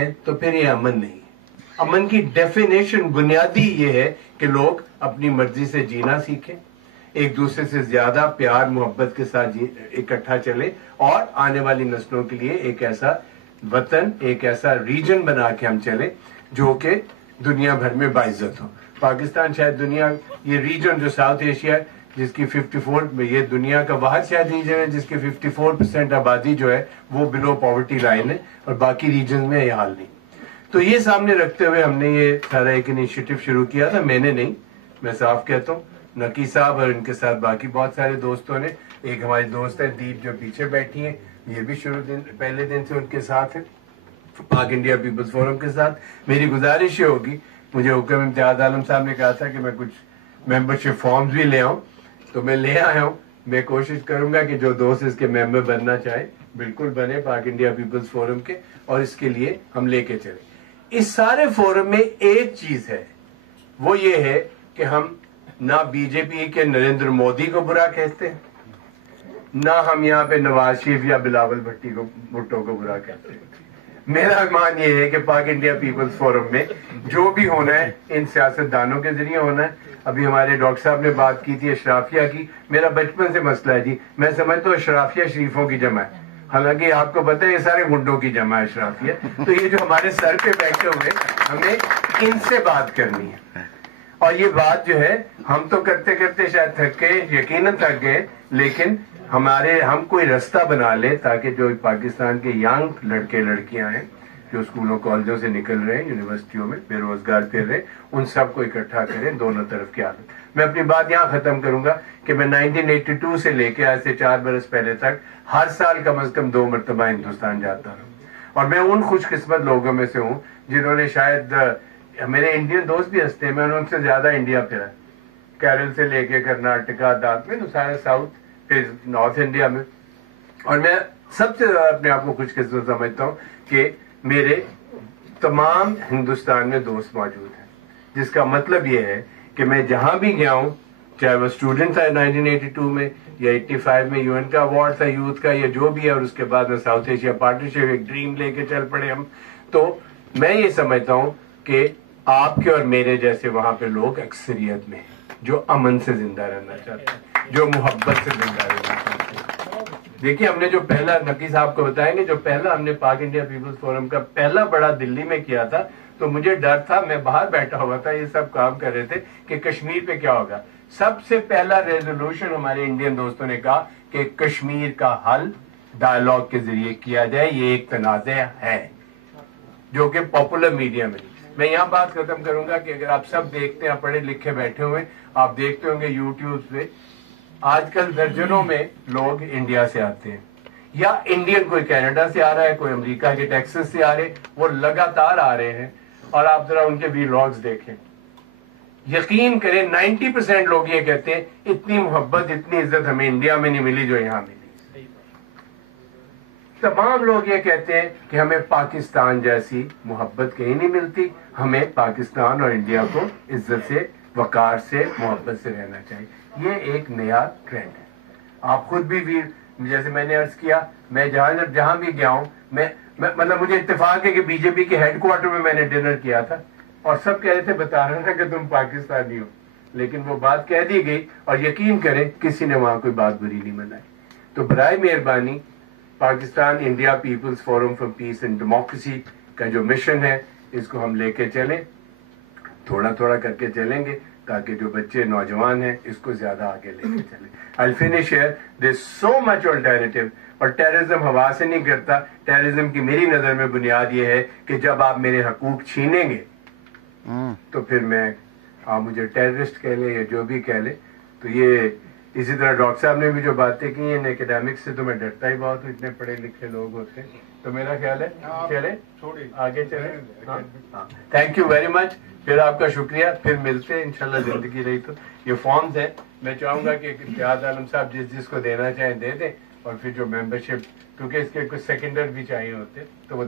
ہیں تو پھر یہ امن نہیں ہے. امن کی ڈیفینیشن بنیادی یہ ہے کہ لوگ اپنی مرضی سے جینا سیکھیں, ایک دوسرے سے زیادہ پیار محبت کے ساتھ اکٹھا چلے, اور آنے والی نسلوں کے لیے ایک ایسا وطن, ایک ایسا ریجن بنا کے ہم چلیں جو کہ دنیا بھر میں باعزت ہو. پاکستان شاید دنیا, یہ ریجن جو ساؤتھ ایشیا ہے جس کی 54 میں, یہ دنیا کا واحد شاید ریجن ہے جس کی 54% آبادی جو ہے وہ بلو پاورٹی لائن ہے, اور باقی ریجن میں یہ حال نہیں. تو یہ سامنے رکھتے ہوئے ہم نے یہ سارا ایک انیشیٹو شروع کیا تھا. میں نے نہیں, میں صاف کہتا ہوں, نقی صاحب اور ان کے ساتھ باقی بہت سارے دوستوں نے, ایک ہماری دوست ہے دیپ جو پیچھے بیٹھی ہیں, یہ بھی پہلے دن سے ان کے ساتھ ہے, پاک انڈیا پیپلز فورم کے ساتھ. میری گزارش یہ ہوگی, مجھے حکم امتیاز عالم صاحب نے کہا تھا کہ میں کچھ ممبرشپ فارمز بھی لے آؤں, تو میں لے آیا ہوں. میں کوشش کروں گا کہ جو دوست اس کے ممبر بننا چاہے بالکل بنے پاک انڈیا پیپلز فورم کے, اور اس کے لیے ہم لے کے چلیں. اس سارے فورم میں ایک چیز ہے, وہ یہ ہے کہ ہم نہ بی جے پی کے نریندر مودی کو برا کہتے ہیں, نہ ہم یہاں پہ نواز شریف یا بلاول بھٹو کو برا کہتے ہیں. میرا مان یہ ہے کہ پاک انڈیا پیپلز فورم میں جو بھی ہونا ہے ان سیاستدانوں کے ذریعے ہونا ہے. ابھی ہمارے ڈاکٹر صاحب نے بات کی تھی اشرافیہ کی, میرا بچپن سے مسئلہ ہے جی, میں سمجھتا ہوں اشرافیہ شریفوں کی جمع ہے, حالانکہ آپ کو پتہ ہے یہ سارے گنڈوں کی جمع ہے اشرافیہ. تو یہ جو ہمارے سر پہ بیٹھے ہوئے, ہمیں ان سے بات کرنی ہے. اور یہ بات جو ہے ہم تو کرتے کرتے شاید تھک گئے, یقیناً تھک گئے, لیکن ہم کوئی رستہ بنا لیں تاکہ جو پاکستان کے ینگ لڑکے لڑکیاں ہیں جو اسکولوں کالجوں سے نکل رہے ہیں, یونیورسٹیوں میں بے روزگار پھر رہے, ان سب کو اکٹھا کریں دونوں طرف کی عادت. میں اپنی بات یہاں ختم کروں گا کہ میں 1982 سے لے کے آج سے 4 برس پہلے تک ہر سال کم از کم 2 مرتبہ ہندوستان جاتا ہوں, اور میں ان خوش قسمت لوگوں میں سے ہوں جنہوں نے شاید, میرے انڈین دوست بھی ہنستے ہیں, میں نے ان سے زیادہ انڈیا پھرا, کیرل سے لے کے کرناٹکا داک میں, سارے ساؤتھ پھر نارتھ انڈیا میں. اور میں سب سے زیادہ اپنے آپ کو خوش قسمت سمجھتا ہوں کہ میرے تمام ہندوستان میں دوست موجود ہیں, جس کا مطلب یہ ہے کہ میں جہاں بھی گیا ہوں, چاہے وہ اسٹوڈنٹ تھا 1982 میں یا 85 میں UN کا ایوارڈ تھا یوتھ کا یا جو بھی ہے, اور اس کے بعد میں ساؤتھ ایشیا پارٹنرشپ ایک ڈریم لے کے چل پڑے ہم. تو میں یہ سمجھتا ہوں کہ آپ کے اور میرے جیسے وہاں پہ لوگ اکثریت میں ہیں جو امن سے زندہ رہنا چاہتے ہیں, جو محبت سے زندہ رہنا چاہتے ہیں. دیکھیے ہم نے جو پہلا, نقی صاحب کو بتائیں گے, جو پہلا ہم نے پاک انڈیا پیپلز فورم کا پہلا بڑا دلی میں کیا تھا, تو مجھے ڈر تھا, میں باہر بیٹھا ہوا تھا, یہ سب کام کر رہے تھے کہ کشمیر پہ کیا ہوگا. سب سے پہلا ریزولوشن ہمارے انڈین دوستوں نے کہا کہ کشمیر کا حل ڈائیلاگ کے ذریعے کیا جائے, یہ ایک تنازع ہے جو کہ پاپولر میڈیا میں. میں یہاں بات ختم کروں گا کہ اگر آپ سب دیکھتے ہیں, پڑھے لکھے بیٹھے ہوئے, آپ دیکھتے ہوں گے یوٹیوب پہ آج کل درجنوں میں لوگ انڈیا سے آتے ہیں, یا انڈین کوئی کینیڈا سے آ رہا ہے, کوئی امریکہ کے ٹیکسس سے آ رہے, وہ لگاتار آ رہے ہیں. اور آپ ذرا ان کے ویلاگز دیکھیں, یقین کریں 90% لوگ یہ کہتے ہیں اتنی محبت اتنی عزت ہمیں انڈیا میں نہیں ملی جو یہاں ملی. تمام لوگ یہ کہتے ہیں کہ ہمیں پاکستان جیسی محبت کہیں نہیں ملتی, ہمیں پاکستان اور انڈیا کو عزت سے, وقار سے, محبت سے رہنا چاہیے. یہ ایک نیا ٹرینڈ ہے. آپ خود بھی جیسے میں نے عرض کیا, میں جہاں بھی گیا ہوں, میں مطلب مجھے اتفاق ہے کہ بی جے پی کے ہیڈ کوارٹر میں نے ڈنر کیا تھا, اور سب کہہ رہے تھے بتا رہے تھے کہ تم پاکستانی ہو, لیکن وہ بات کہہ دی گئی, اور یقین کریں کسی نے وہاں کوئی بات بری نہیں منائی. تو برائے مہربانی Pakistan India peoples forum for peace and democracy کا جو مشن ہے, اس کو ہم لے کے چلیں, تھوڑا تھوڑا کر کے چلیں گے تاکہ جو بچے نوجوان ہیں اس کو زیادہ آگے لے کے چلیں. I'll finish here. There's so much alternative. اور ٹیررزم ہوا سے نہیں کرتا. ٹیررزم کی میری نظر میں بنیاد یہ ہے کہ جب آپ میرے حقوق چھینیں گے تو پھر آپ مجھے ٹیررسٹ کہہ لیں یا جو بھی کہہ لیں. تو یہ اسی طرح ڈاکٹر صاحب نے بھی جو باتیں کی ہیں اکیڈیمکس سے, تو میں ڈرتا ہی بہت ہوں, اتنے پڑھے لکھے لوگ ہوتے ہیں. تو میرا خیال ہے چلے آگے چلیں. ہاں, تھینک یو ویری مچ. پھر آپ کا شکریہ, پھر ملتے ہیں انشاءاللہ, زندگی رہی تو. یہ فارمز ہیں, میں چاہوں گا کہ امتیاز عالم صاحب جس کو دینا چاہیں دے دیں, اور پھر جو ممبرشپ, کیونکہ اس کے کچھ سیکنڈر بھی چاہیے ہوتے تو وہ